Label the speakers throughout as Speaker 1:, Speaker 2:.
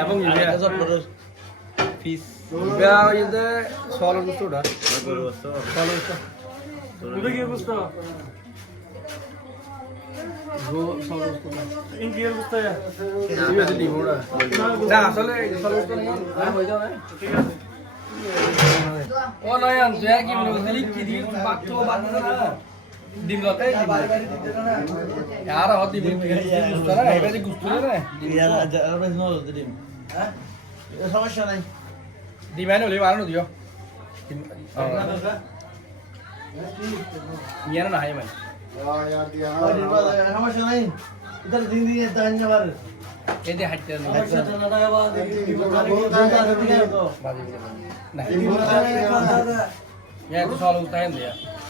Speaker 1: এবং
Speaker 2: ফিস
Speaker 1: ইবেয়া হইতে salon গুস্তটা salon গুস্ত
Speaker 3: বিবেকের বুঝতে
Speaker 1: গো সলন গুস্তটা
Speaker 3: ইন্ডিয়ার বুঝতে
Speaker 1: ইবেয়া না? নয় আনছো আর না ডিম লতে ডিম यार হতি ডিম গুস্ত না এবারে গুস্ত না
Speaker 2: সমস্যা নাই
Speaker 1: ডিম আনো লে মারনো দিও ইয়ার না হাই
Speaker 2: সমস্যা নাই ইধার দিন দিন দান
Speaker 1: এতে হাইতে না বাজি না তো সলন গুস্ত হেন দিয়া বাচ্চু বাচ্চা ক্যামেরাম্যান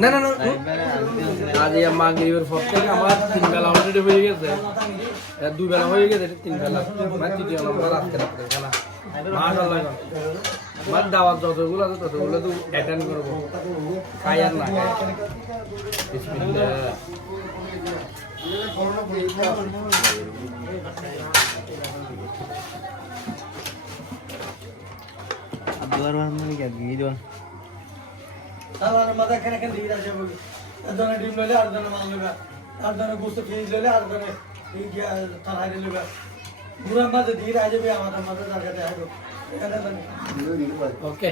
Speaker 1: না না না আজ এই মাগরিবের পর থেকে আমার তিন বেলা অলরেডি হয়ে গেছে। দুই বেলা হয়ে গেছে এটা তিন বেলা। মানে তৃতীয় নম্বর আজকে রাত্রে খেলা। মাশাআল্লাহ। আমার দাওয়াত যতগুলো আছে ততগুলো তো অ্যাটেন্ড করব। খাই আর না খাই। বিসমিল্লাহ।
Speaker 2: আব্দুল রহমান কি গিয়ে দিবেন
Speaker 4: মাথা খানে খানে দিয়ে আসে বলি। ডিম লইলে আর জনে মাল লইবা। আর জনে গোস্ত ফিজ লইলে আর জনে তার হাইরে লইবা। বুড়ার মাঝে দিয়ে আসবে আমাদের মাঝে তার কাছে
Speaker 1: ওকে